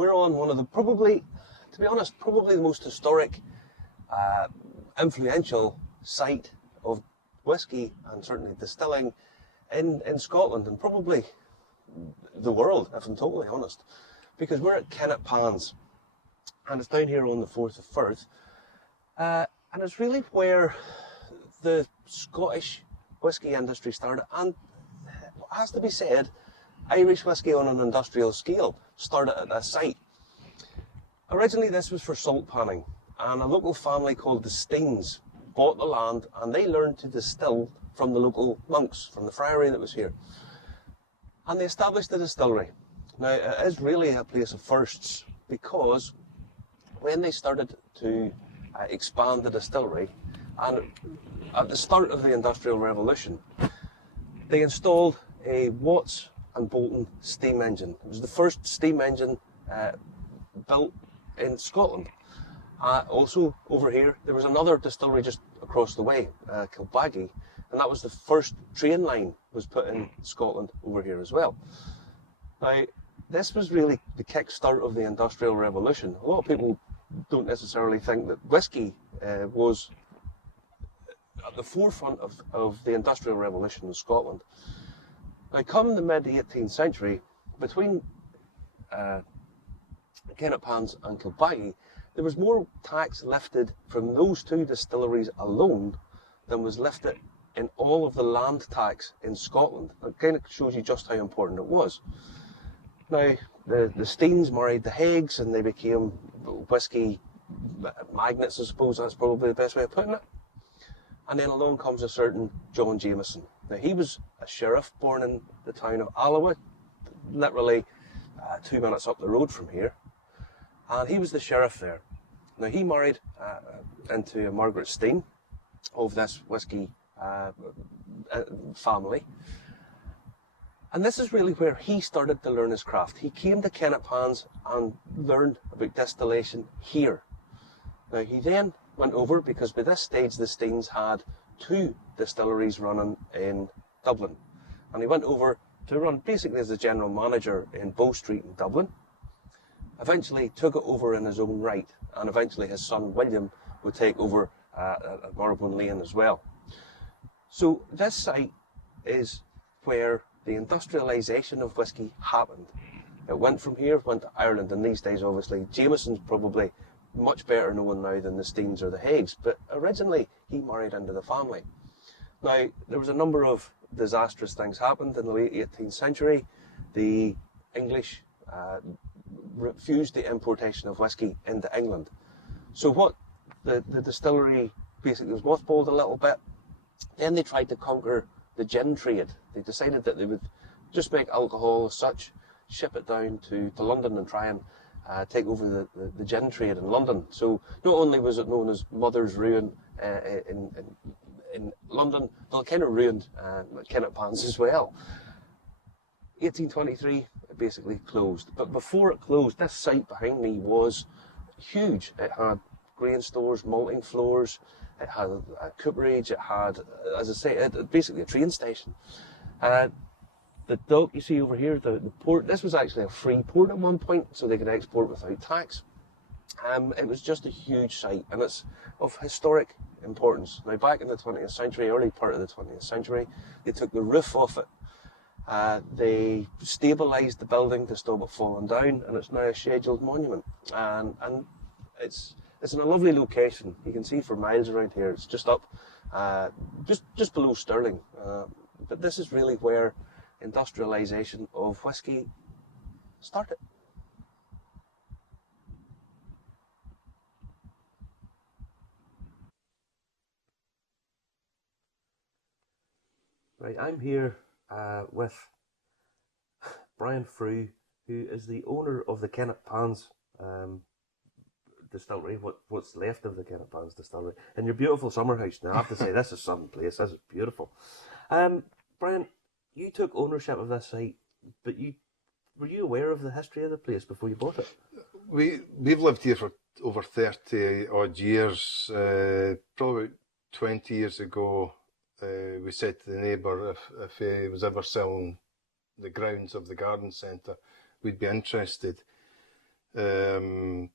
We're on one of the probably the most historic, influential site of whisky and certainly distilling in Scotland and probably the world, if I'm totally honest. Because we're at Kennet Pans and it's down here on the Firth of Forth. And it's really where the Scottish whisky industry started, and it has to be said, Irish whisky on an industrial scale started at this site. Originally this was for salt panning, and a local family called the Steens bought the land and they learned to distill from the local monks, from the friary that was here. And they established the distillery. Now it is really a place of firsts, because when they started to expand the distillery, and at the start of the Industrial Revolution, they installed a Watts and Bolton steam engine. It was the first steam engine built in Scotland. Also over here, there was another distillery just across the way, Kilbaggy, and that was the first train line was put in Scotland over here as well. Now, this was really the kick-start of the Industrial Revolution. A lot of people don't necessarily think that whisky was at the forefront of the Industrial Revolution in Scotland. Now, come the mid-18th century, between Kennet Pans and Kilbaggy, there was more tax lifted from those two distilleries alone than was lifted in all of the land tax in Scotland. It kind of shows you just how important it was. Now, the Steens married the Haigs and they became whisky magnates, I suppose that's probably the best way of putting it. And then along comes a certain John Jameson. Now, he was a sheriff born in the town of Alloa, literally 2 minutes up the road from here. And he was the sheriff there. Now, he married into a Margaret Steen of this whisky family. And this is really where he started to learn his craft. He came to Kennet Pans and learned about distillation here. Now, he then went over, because by this stage the Steens had 2 distilleries running in Dublin. And he went over to run basically as the general manager in Bow Street in Dublin. Eventually took it over in his own right, and eventually his son William would take over at Marylebone Lane as well. So this site is where the industrialisation of whisky happened. It went from here, went to Ireland, and these days obviously Jameson's probably much better known now than the Steens or the Haigs, but originally he married into the family. Now, there was a number of disastrous things happened in the late 18th century. The English refused the importation of whisky into England. So what the distillery basically was mothballed a little bit. Then they tried to conquer the gin trade. They decided that they would just make alcohol as such, ship it down to London and try and take over the gin trade in London. So not only was it known as Mother's Ruin in London, but it kind of ruined Kennet Pans as well. 1823, it basically closed. But before it closed, this site behind me was huge. It had grain stores, malting floors, it had a cooperage, it had, as I say, basically a train station. The dock you see over here, the port, this was actually a free port at one point, so they could export without tax. It was just a huge site, and it's of historic importance. Now, back in the 20th century, early part of the 20th century, they took the roof off it. They stabilised the building to stop it falling down, and it's now a scheduled monument. And it's in a lovely location. You can see for miles around here. It's just up, just below Stirling. But this is really where industrialisation of whisky started. Right, I'm here with Brian Frew, who is the owner of the Kennet Pans distillery, what's left of the Kennet Pans distillery, in your beautiful summer house. Now, I have to say, this is some place, this is beautiful. Brian, you took ownership of this site, but were you aware of the history of the place before you bought it? We've lived here for over 30 odd years. Probably 20 years ago, we said to the neighbour if he was ever selling the grounds of the garden centre, we'd be interested. A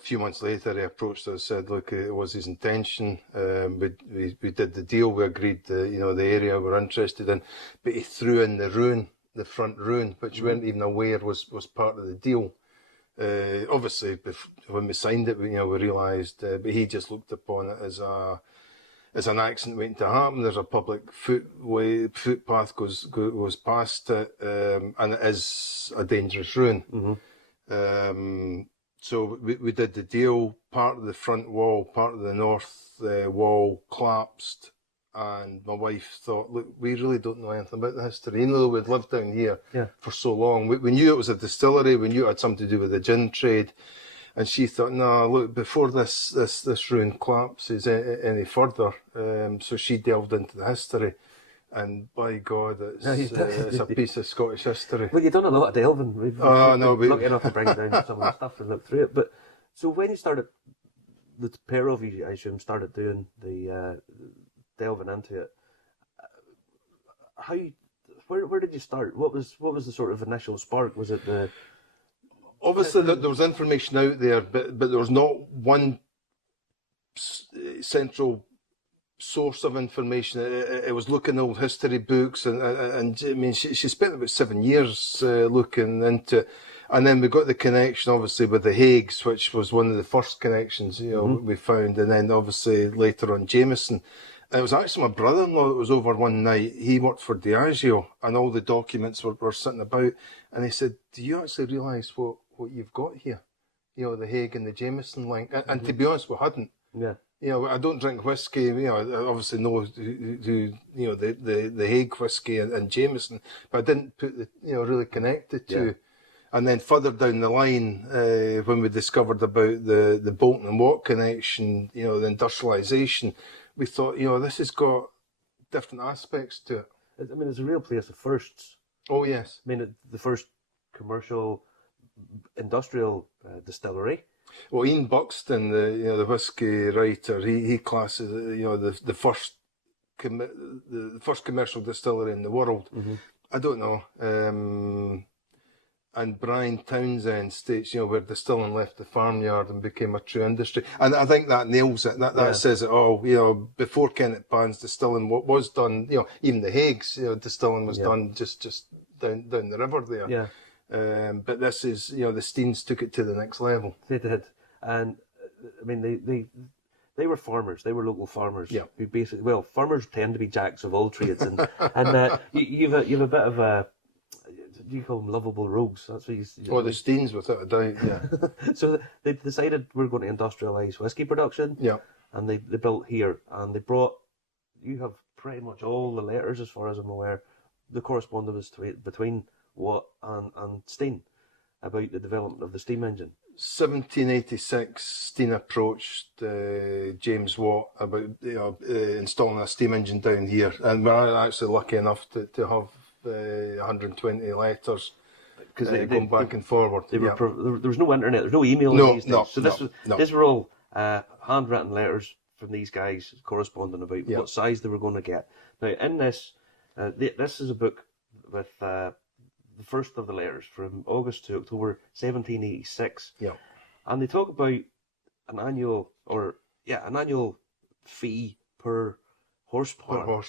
few months later, he approached us, said, look, it was his intention. We did the deal. We agreed, the area we're interested in, but he threw in the ruin, the front ruin, which we weren't even aware was part of the deal. Obviously, when we signed it, we realised, but he just looked upon it as an accident waiting to happen. There's a public footpath goes past it, and it is a dangerous ruin. So we did the deal. Part of the front wall, part of the north wall collapsed, and my wife thought, look, we really don't know anything about the history. Even though we'd lived down here for so long, we knew it was a distillery, we knew it had something to do with the gin trade, and she thought, no, look, before this ruin collapses any further, so she delved into the history. And by God, it's a piece of Scottish history. Well, you've done a lot of delving. We've lucky enough to bring down some of the stuff and look through it. But so when you started, the pair of you, I assume, started doing the delving into it. Where did you start? What was the sort of initial spark? Was it the? Obviously, there was information out there, but there was not one central source of information. It was looking at old history books, and I mean, she spent about 7 years looking into it. And then we got the connection, obviously, with the Haigs, which was one of the first connections we found, and then obviously later on Jameson. And it was actually my brother-in-law that was over one night. He worked for Diageo, and all the documents were sitting about, and he said, "Do you actually realise what you've got here? The Haig and the Jameson link." And to be honest, we hadn't. Yeah. I don't drink whiskey. I obviously know who the Haig whiskey and Jameson, but I didn't put really connect the two. Yeah. And then further down the line, when we discovered about the Bolton and Watt connection, the industrialisation, we thought, this has got different aspects to it. I mean, it's a real place of firsts. Oh yes. I mean, the first commercial industrial distillery. Well, Ian Buxton, the whiskey writer, he classes the first commercial distillery in the world. I don't know. And Brian Townsend states, where distilling left the farmyard and became a true industry. And I think that nails it. That says it all. Before Kennet Pan's distilling, what was done, even the Haigs, distilling was done just down the river there. Yeah. But this is, the Steens took it to the next level. They did. And, I mean, they were farmers. They were local farmers. Yeah. Who basically, farmers tend to be jacks of all trades. And you've a bit of a, do you call them lovable rogues? That's what you the Steens, without a doubt, yeah. So they decided we're going to industrialise whiskey production. Yeah. And they built here, and they brought, you have pretty much all the letters, as far as I'm aware, the correspondence between Watt and Steen about the development of the steam engine. 1786, Steen approached James Watt about installing a steam engine down here, and we're actually lucky enough to have 120 letters going back and forward. There was no internet, there was no email these days. So these were all handwritten letters from these guys corresponding about what size they were going to get. Now, in this, this is a book with the first of the letters from August to October 1786. Yeah. And they talk about an annual fee per horsepower.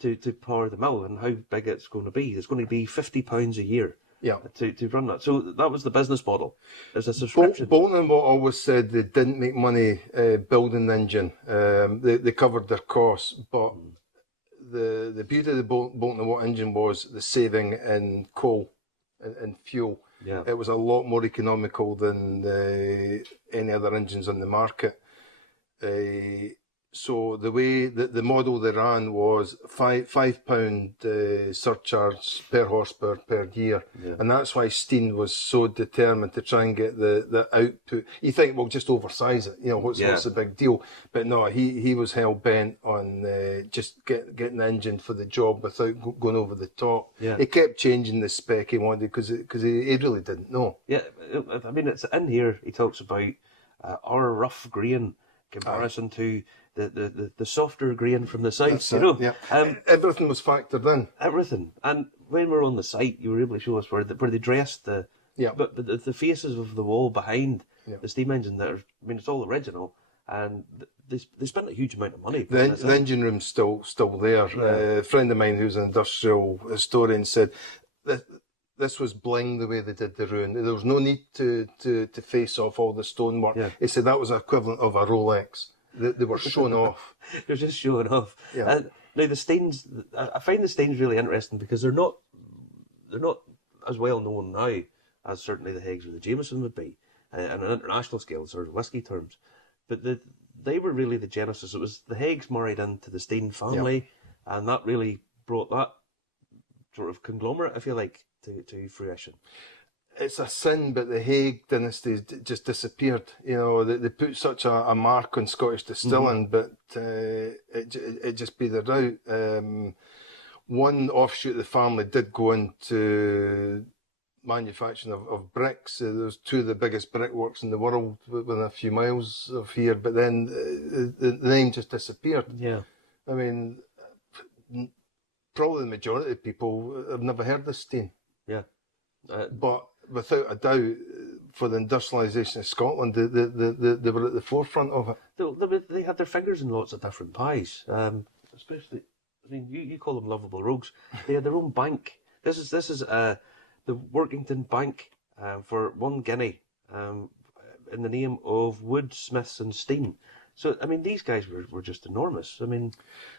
To power the mill, and how big it's going to be. It's going to be £50 a year. Yeah. To run that. So that was the business model. There's a subscription. Bolton and Watt always said they didn't make money building the engine. They covered their costs, but the beauty of the Bolton and Watt engine was the saving in coal and fuel. Yeah. It was a lot more economical than any other engines on the market. So the way that the model they ran was £5 surcharge per horsepower per year, and that's why Steen was so determined to try and get the output. You think, well, just oversize it, what's the big deal? But no, he was hell bent on just getting the engine for the job without going over the top. Yeah. He kept changing the spec he wanted because he really didn't know. Yeah, I mean, it's in here. He talks about our rough grain comparison to the softer grain from the south. Yeah. Everything was factored in. Everything. And when we were on the site, you were able to show us where they dressed the But the faces of the wall behind the steam engine that are, I mean, it's all original, and they spent a huge amount of money. The engine room's still there. A friend of mine who's an industrial historian said that this was bling the way they did the ruin. There was no need to face off all the stonework. Yeah. He said that was equivalent of a Rolex. They were showing off. They're just showing off. Yeah. Now the stains, I find the stains really interesting because they're not as well known now as certainly the Higgs or the Jameson would be, on an international scale, sort of whisky terms. But they were really the genesis. It was the Higgs married into the Steen family, and that really brought that sort of conglomerate, I feel like, to fruition. It's a sin, but the Hague dynasty just disappeared. You know, they put such a mark on Scottish distilling, but it just petered out. One offshoot of the family did go into manufacturing of bricks. There's two of the biggest brickworks in the world within a few miles of here, but then the name just disappeared. Yeah. I mean, probably the majority of people have never heard of Steen. Yeah. But without a doubt, for the industrialisation of Scotland, they were at the forefront of it. They had their fingers in lots of different pies, especially, I mean, you call them lovable rogues. They had their own bank. This is the Workington Bank for 1 guinea in the name of Wood, Smiths and Steen. So, I mean, these guys were just enormous. I mean,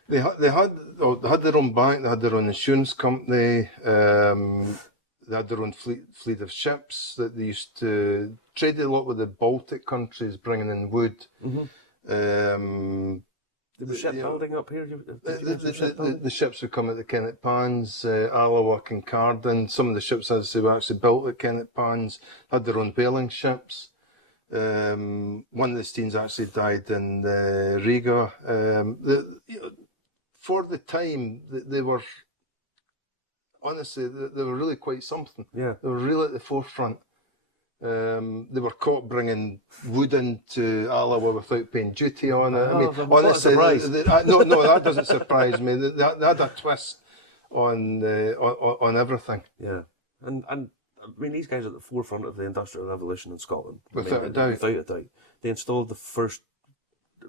they had their own bank, they had their own insurance company, they had their own fleet of ships that they used to trade a lot with the Baltic countries, bringing in wood. The shipbuilding up here? The ships would come at the Kennet Pans, Alloa, Kincardine. Some of the ships, as they were actually built at Kennet Pans, had their own bailing ships. One of the Steens actually died in Riga. For the time, they were, honestly, they were really quite something. Yeah. They were really at the forefront. They were caught bringing wood into Alloa without paying duty on it. I mean, honestly, no, that doesn't surprise me. They had a twist on everything. Yeah, and I mean, these guys are at the forefront of the Industrial Revolution in Scotland. Without a doubt. Without a doubt. They installed the first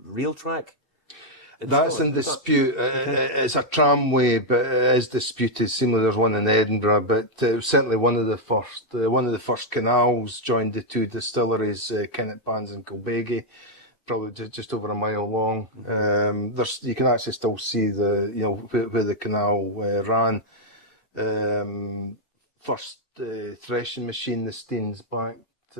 rail track. That's in dispute. It's a tramway, but it is disputed. Seemingly there's one in Edinburgh, but it was certainly one of the first. One of the first canals joined the two distilleries, Kennet Pans and Kilbeggie, probably just over a mile long. You can actually still see where the canal ran. First threshing machine, the Steens backed.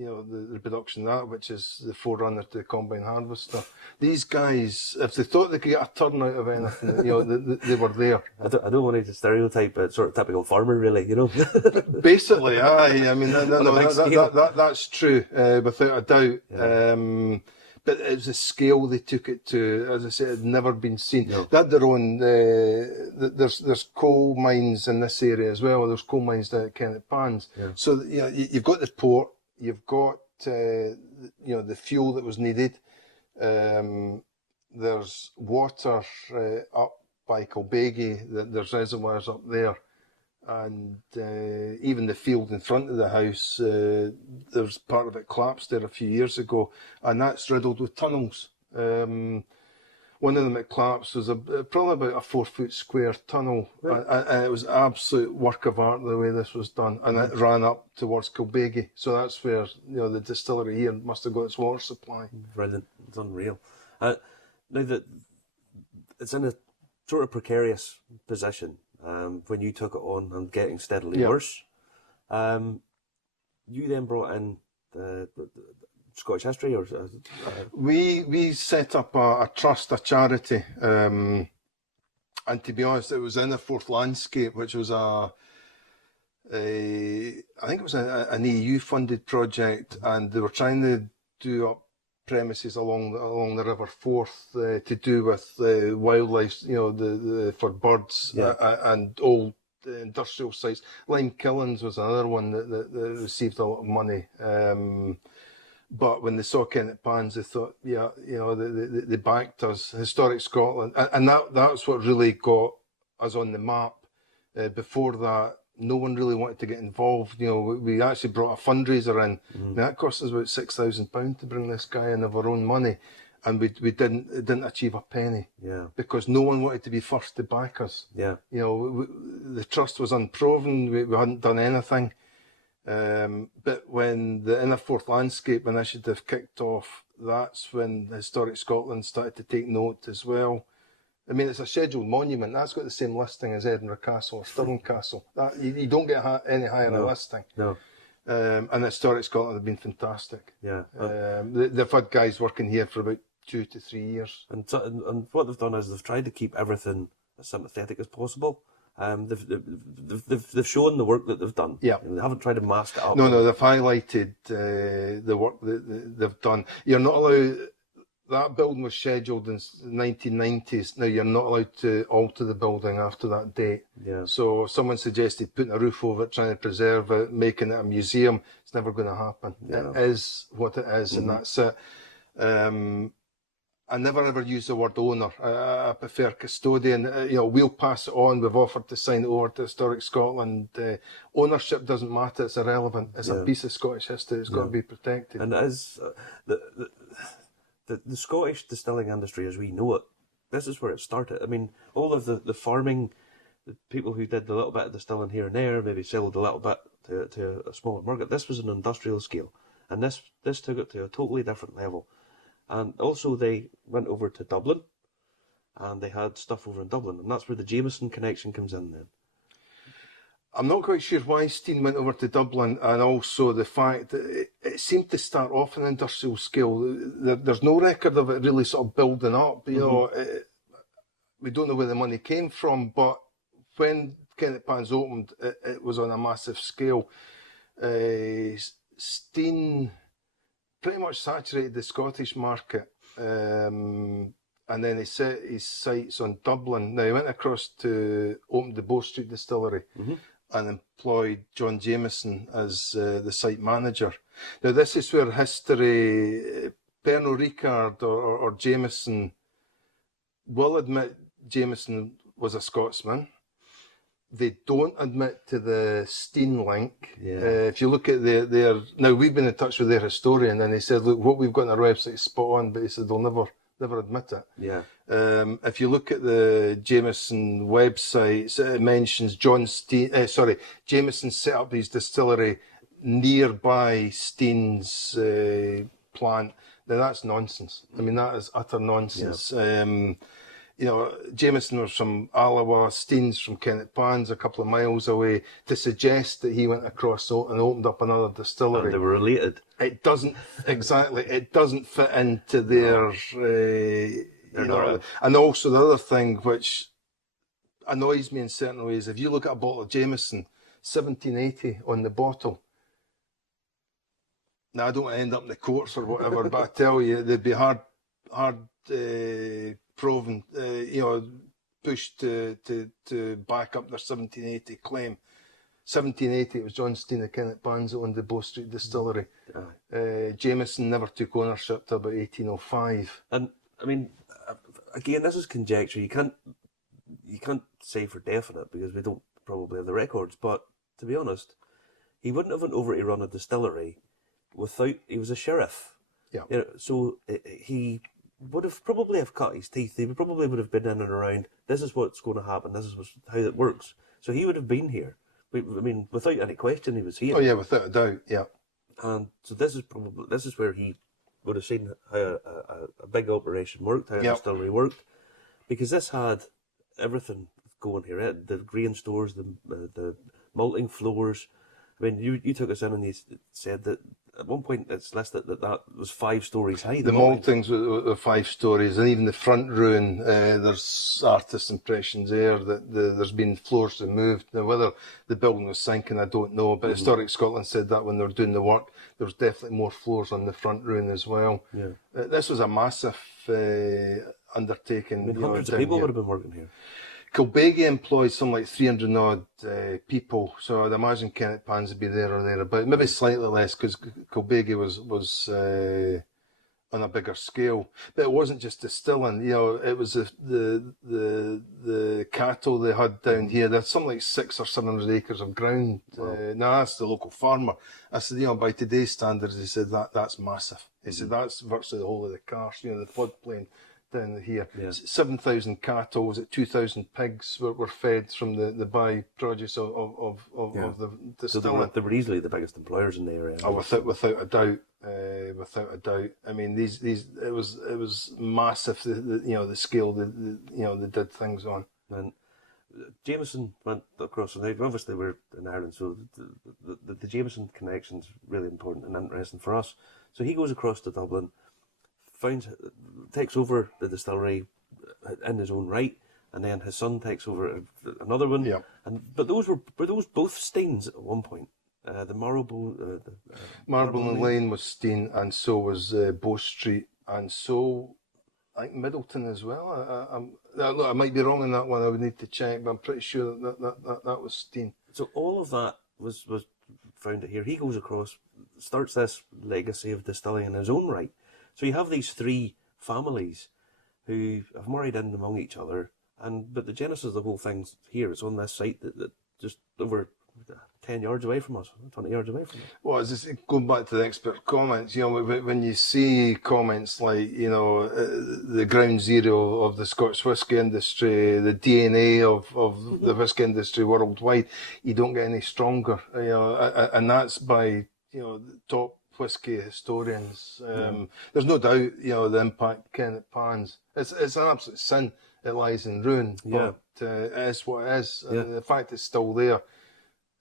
The production of that, which is the forerunner to the combine harvester. These guys, if they thought they could get a turn out of anything, they were there. I don't want to stereotype, but sort of typical farmer, really, Basically, aye. I mean, that's true, without a doubt. Yeah. But it was the scale they took it to, as I said, had never been seen. No. They had their own, there's coal mines in this area as well. There's coal mines down at Kennet Pans. Yeah. So, you've got the port, you've got, the fuel that was needed. There's water up by Kilbeggie, there's reservoirs up there. And even the field in front of the house, there's part of it collapsed there a few years ago, and that's riddled with tunnels. One of them that collapsed was probably about a 4-foot square tunnel, right. and it was absolute work of art the way this was done, and it ran up towards Kilbeggie. So that's where the distillery here must have got its water supply. Brilliant, it's unreal. Now that it's in a sort of precarious position when you took it on and getting steadily worse. You then brought in the Scottish history, or we set up a trust, a charity, and to be honest, it was in the Forth Landscape, which was I think it was an EU funded project, and they were trying to do up premises along the River Forth to do with wildlife, for birds and old industrial sites. Lime Killins was another one that received a lot of money. But when they saw Kennet Pans, they thought, they backed us, Historic Scotland. And that's what really got us on the map. Before that, no one really wanted to get involved. We actually brought a fundraiser in. I mean, that cost us about £6,000 to bring this guy in of our own money, and it didn't achieve a penny. Yeah. Because no one wanted to be first to back us. Yeah. The trust was unproven. We hadn't done anything. But when the Inner Forth Landscape Initiative kicked off, that's when Historic Scotland started to take note as well. I mean, it's a scheduled monument. That's got the same listing as Edinburgh Castle or Stirling Castle. You don't get any higher a listing. No. And Historic Scotland have been fantastic. Yeah. They've had guys working here for about 2 to 3 years. And what they've done is they've tried to keep everything as sympathetic as possible. They've shown the work that they've done. Yeah. They haven't tried to mask it up. No, they've highlighted the work that they've done. You're not allowed. That building was scheduled in the 1990s. Now, you're not allowed to alter the building after that date. Yeah. So someone suggested putting a roof over it, trying to preserve it, making it a museum. It's never going to happen. Yeah. It is what it is, and that's it. I never ever use the word owner. I prefer custodian. We'll pass it on. We've offered to sign it over to Historic Scotland. Ownership doesn't matter. It's irrelevant. It's a piece of Scottish history. It's got to be protected. And as the Scottish distilling industry as we know it, this is where it started. I mean, all of the farming, the people who did a little bit of distilling here and there, maybe sold a little bit to a smaller market. This was an industrial scale, and this took it to a totally different level. And also they went over to Dublin, and they had stuff over in Dublin, and that's where the Jameson connection comes in then. I'm not quite sure why Steen went over to Dublin, and also the fact that it seemed to start off an industrial scale. There's no record of it really sort of building up. We don't know where the money came from, but when Kennet Pans opened, it was on a massive scale. Steen pretty much saturated the Scottish market, and then he set his sights on Dublin. Now, he went across to open the Bow Street distillery and employed John Jameson as the site manager. Now, this is where history, Pernod Ricard or Jameson will admit Jameson was a Scotsman. They don't admit to the Steen link. Yeah. If you look at their... Now, we've been in touch with their historian, and he said, look, what we've got on our website is spot on, but he said they'll never admit it. Yeah. If you look at the Jameson website, it mentions Jameson set up his distillery nearby Steen's plant. Now, that's nonsense. I mean, that is utter nonsense. Yeah. Jameson was from Alloa, Steen's from Kennet Pans, a couple of miles away. To suggest that he went across and opened up another distillery. And they were related. It doesn't, exactly, it doesn't fit into their... And also the other thing which annoys me in certain ways, if you look at a bottle of Jameson, 1780 on the bottle. Now, I don't want to end up in the courts or whatever, but I tell you, they'd be hard proven, pushed to back up their 1780 claim. 1780, it was John Steen of Kennet Pans that owned the Bow Street distillery. Jameson never took ownership till about 1805. And I mean, again, this is conjecture. You can't say for definite because we don't probably have the records. But to be honest, he wouldn't have went over to run a distillery without. He was a sheriff. Yeah. So he would have probably have cut his teeth. He probably would have been in and around. This is what's going to happen. This is how it works. So he would have been here. I mean, without any question, he was here. Oh yeah, without a doubt. Yeah. And so this is where he would have seen how a big operation worked, how a distillery worked, because this had everything going here. It, the grain stores, the malting floors. I mean, you took us in and you said that at one point it's listed that was 5 stories high. The maltings were 5 stories, and even the front ruin, there's artist impressions there that there's been floors removed. Now, whether the building was sinking, I don't know, but Historic Scotland said that when they were doing the work, there was definitely more floors on the front ruin as well. Yeah. This was a massive undertaking. I mean, hundreds of people would have been working here. Kilbeggie employs something like 300 odd people, so I'd imagine Kennet Pans would be there or thereabouts. Maybe slightly less because Kilbeggie was on a bigger scale. But it wasn't just distilling, you know, it was the cattle they had down here. There's something like 600 or 700 acres of ground. Wow. Now that's the local farmer. I said, you know, by today's standards, he said that's massive. He said that's virtually the whole of the karst, you know, the floodplain down here. Yeah. 7,000 cattle, was it 2,000 pigs were fed from the by-produce of the distilling. So they were easily the biggest employers in the area. Oh, without a doubt. Without a doubt. I mean, these it was massive. You know, the scale they did things on. And Jameson went across, and they obviously were in Ireland, so the Jameson connection's really important and interesting for us. So he goes across to Dublin, takes over the distillery in his own right, and then his son takes over another one. Yeah. But those were those both Steins at one point. The Marble Lane was Steen, and so was Bow Street, and so I think Middleton as well. I might be wrong on that one. I would need to check, but I'm pretty sure that was Steen. So all of that was found here. He goes across, starts this legacy of distilling in his own right. So you have these three families who have married in among each other, but the genesis of the whole thing's here. It's on this site that just over 10 yards away from us, 20 yards away from us. Well, it's just going back to the expert comments, you know, when you see comments like, you know, the ground zero of the Scottish whisky industry, the DNA of the whisky industry worldwide, you don't get any stronger, you know, and that's by, you know, the top whisky historians. There's no doubt, you know, the impact Kenneth Pans. It's an absolute sin. It lies in ruin, but it is what it is. The fact it's still there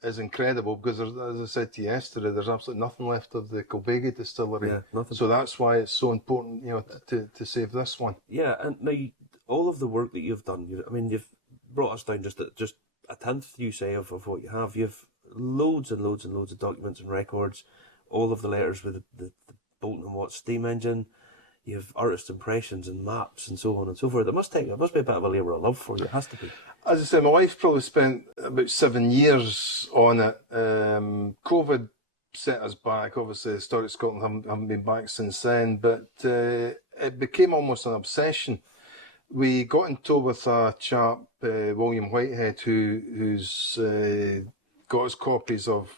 is incredible, because as I said to you yesterday, there's absolutely nothing left of the Kilbeggie distillery. Yeah, nothing. So that's why it's so important, you know, to save this one. Yeah, and now all of the work that you've done, you've brought us down just a tenth, you say, of what you have. You've loads and loads and loads of documents and records, all of the letters with the Bolton and Watt steam engine. You have artist impressions and maps and so on and so forth. It must be a bit of a labour of love for you. It has to be. As I said, my wife probably spent about 7 years on it. COVID set us back. Obviously, Historic Scotland haven't been back since then, but it became almost an obsession. We got in tow with a chap, William Whitehead, who's got his copies of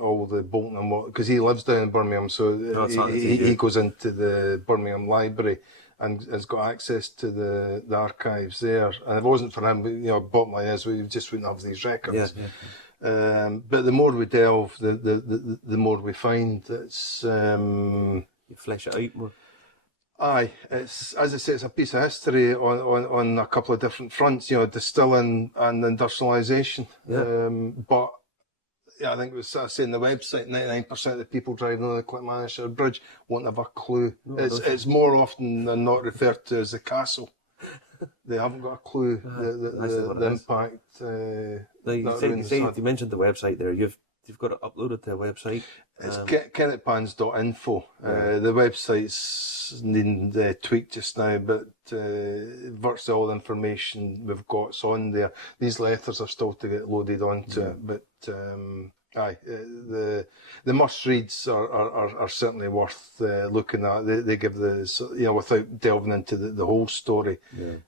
all the Bolton and Watt, because he lives down in Birmingham, so he goes into the Birmingham Library and has got access to the archives there. And if it wasn't for him, you know, bottom line is we just wouldn't have these records. But the more we delve, the more we find. It's you flesh it out more. Aye, it's, as I say, it's a piece of history on a couple of different fronts, you know, distilling and industrialisation. But yeah, I think it was, I say, on the website, 99% of the people driving on the Clickmanisher Bridge won't have a clue. No, it's more often than not referred to as the castle. They haven't got a clue the impact. You mentioned the website there. You've got it uploaded to a website. It's kennethpans.info. The website's needing tweak just now, but virtually all the information we've got's on there. These letters are still to get loaded onto it, but the must-reads are certainly worth looking at. They give the, you know, without delving into the whole story.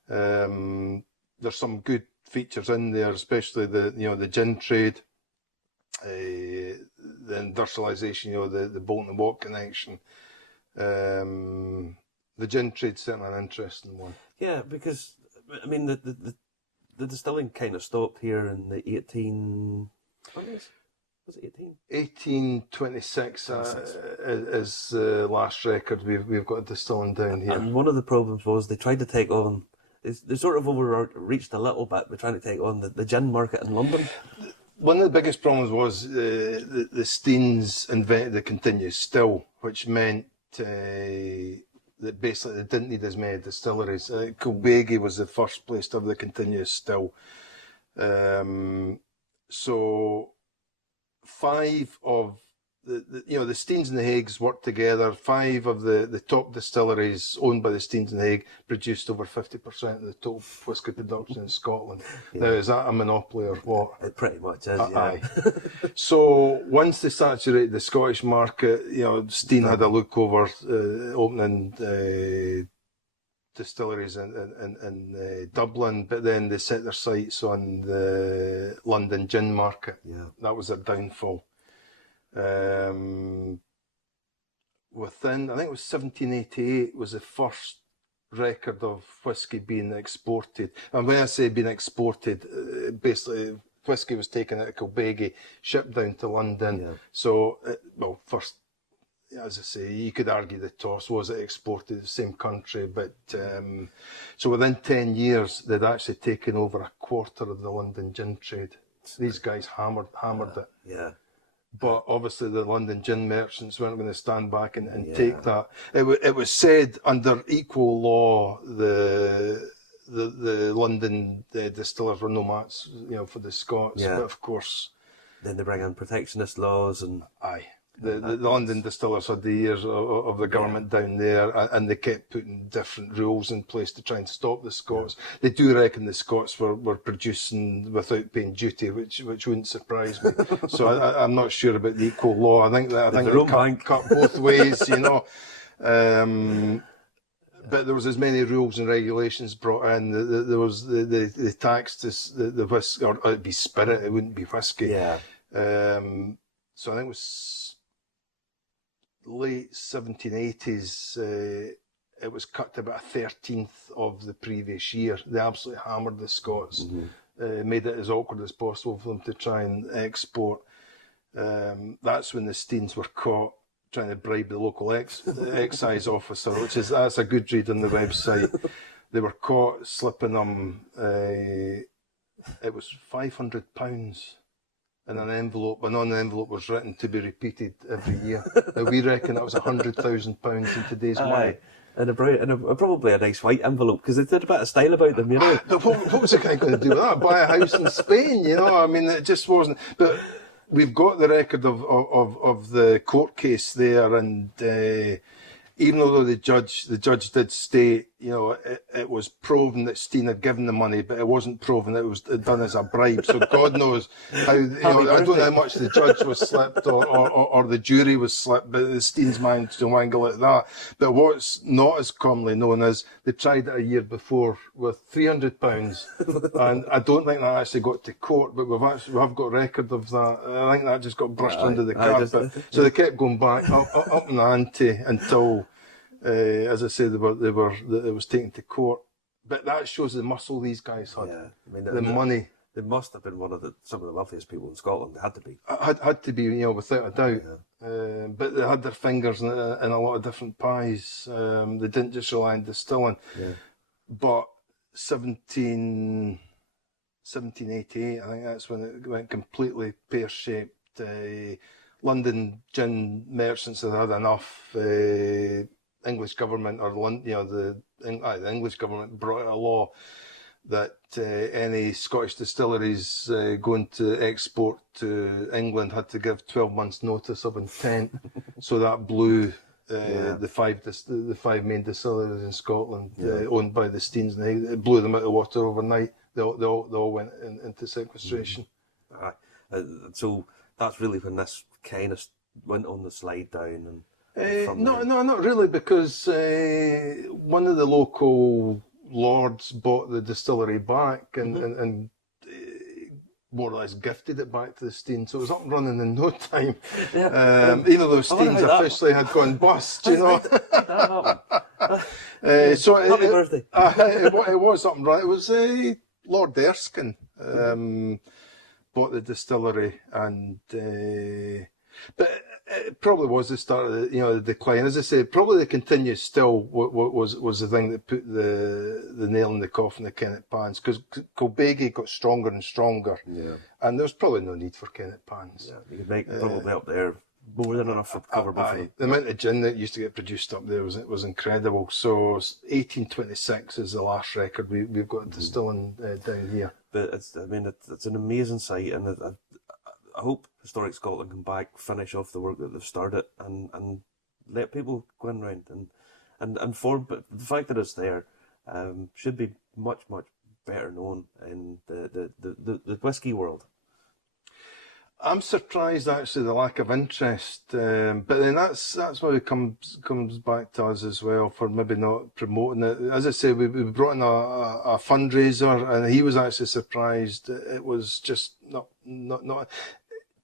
There's some good features in there, especially the gin trade. The industrialisation, you know, the Bolton and Watt connection. The gin trade's certainly an interesting one. Yeah, because I mean the distilling kind of stopped here in the 1820s. Was it 1826 is the last record we've got distilling down here. And one of the problems was they tried to take on. They sort of overreached a little bit by trying to take on the gin market in London. One of the biggest problems was the Steens invented the continuous still, which meant that basically they didn't need as many distilleries. Kilbeggie was the first place to have the continuous still. So 5 of the Steens and the Haigs worked together. 5 of the top distilleries owned by the Steens and the Haig produced over 50% of the total whisky production in Scotland. Yeah. Now, is that a monopoly or what? It pretty much is, yeah. Aye. So once they saturated the Scottish market, Steen had a look over opening distilleries in Dublin, but then they set their sights on the London gin market. Yeah. That was their downfall. Within, I think it was 1788 was the first record of whisky being exported. And when I say being exported, basically whisky was taken out of Kilbeggie, shipped down to London. Yeah. So, first, as I say, you could argue the toss, was it exported to the same country? But so within 10 years, they'd actually taken over a quarter of the London gin trade. These guys hammered it. Yeah. But obviously the London gin merchants weren't going to stand back and take that. It was said under equal law the London distillers were no match, for the Scots. Yeah. But of course, then they bring in protectionist laws and the London distillers had the ears of the government down there, and they kept putting different rules in place to try and stop the Scots. Yeah. They do reckon the Scots were producing without paying duty, which wouldn't surprise me. So I'm not sure about the equal law. I think they cut both ways, But there was as many rules and regulations brought in. There was the tax the whiskey, or it'd be spirit, it wouldn't be whiskey. Yeah. So I think it was late 1780s, it was cut to about a 13th of the previous year. They absolutely hammered the Scots, made it as awkward as possible for them to try and export. That's when the Steens were caught trying to bribe the local excise officer, that's a good read on the website. They were caught slipping them, it was £500 in an envelope, and on the envelope was written to be repeated every year. Now we reckon that was £100,000 in today's money. And probably a nice white envelope, because they did a bit of style about them, But what was the guy going to do with that? Buy a house in Spain, I mean, it just wasn't. But we've got the record of the court case there, and even though the judge did state, it was proven that Steen had given the money, but it wasn't proven that it was done as a bribe. So God knows how, I don't know how much the judge was slipped or the jury was slipped, but the Steens managed to wangle it that. But what's not as commonly known is they tried it a year before with £300, and I don't think that actually got to court, but we have got record of that. I think that just got brushed under the carpet. So they kept going back up in the ante until, as I said, it was taken to court. But that shows the muscle these guys had. Yeah, I mean, the money. They must have been some of the wealthiest people in Scotland. They had to be. Had to be, without a doubt. Yeah. But they had their fingers in a lot of different pies. They didn't just rely on distilling. Yeah. But 1788, I think that's when it went completely pear-shaped. London gin merchants had enough. English government, or the English government brought out a law that any Scottish distilleries going to export to England had to give 12 months notice of intent. So that blew the five main distilleries in Scotland, owned by the Steens, and it blew them out of the water overnight. They all went into sequestration. So that's really when this kind of went on the slide down. And no, not really, because one of the local lords bought the distillery back and more or less gifted it back to the Steens, so it was up and running in no time. Yeah. Even though Steens officially had gone bust, so happy birthday. It was up and running. It was Lord Erskine bought the distillery, and but it probably was the start of the decline. As I say, probably the continuous still was the thing that put the nail in the coffin of Kennet Pans, because Kilbeggie got stronger and stronger, and there was probably no need for Kennet Pans. Yeah, you could make probably up there more than enough for cover buffalo. The amount of gin that used to get produced up there was incredible. So 1826 is the last record we've got distilling down here. But it's an amazing sight, and I hope Historic Scotland come back, finish off the work that they've started, and let people go in round but the fact that it's there should be much better known in the whisky world. I'm surprised actually the lack of interest, but then that's why it comes back to us as well for maybe not promoting it. As I say, we brought in a fundraiser, and he was actually surprised. It was just not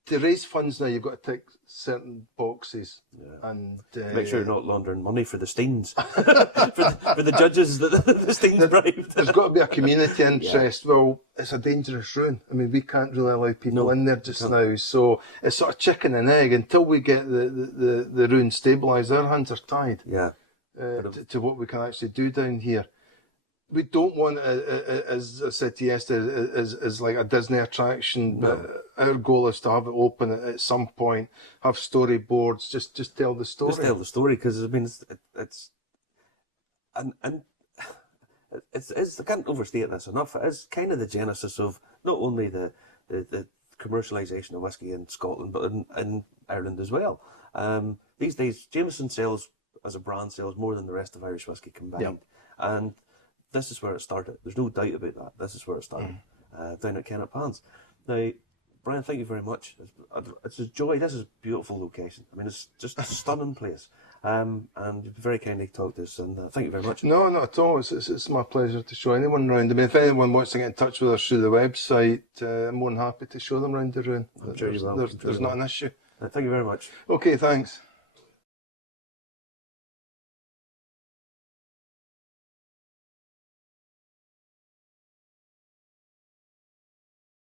to raise funds now. You've got to tick certain boxes, and make sure you're not laundering money for the Steens, for the judges that the Steens bribed. There's got to be a community interest. Well, it's a dangerous ruin. I mean, we can't really allow people in there just now. So it's sort of chicken and egg. Until we get the ruin stabilised, our hands are tied. To what we can actually do down here. We don't want, as I said to you yesterday, as like a Disney attraction. But our goal is to have it open at some point, have storyboards, just tell the story. Just tell the story, because I mean, it's I can't overstate this enough. It is kind of the genesis of not only the commercialisation of whisky in Scotland, but in Ireland as well. These days, Jameson sells as a brand sells more than the rest of Irish whisky combined, and this is where it started. There's no doubt about that. This is where it started, down at Kennet Pans. Now, Brian, thank you very much. It's a joy. This is a beautiful location. I mean, it's just a stunning place. And you've been very kindly talked to us, and thank you very much. No, not at all. It's my pleasure to show anyone around. I mean, if anyone wants to get in touch with us through the website, I'm more than happy to show them around the ruin. I'm sure you will. There's not an issue. Thank you very much. Okay, thanks.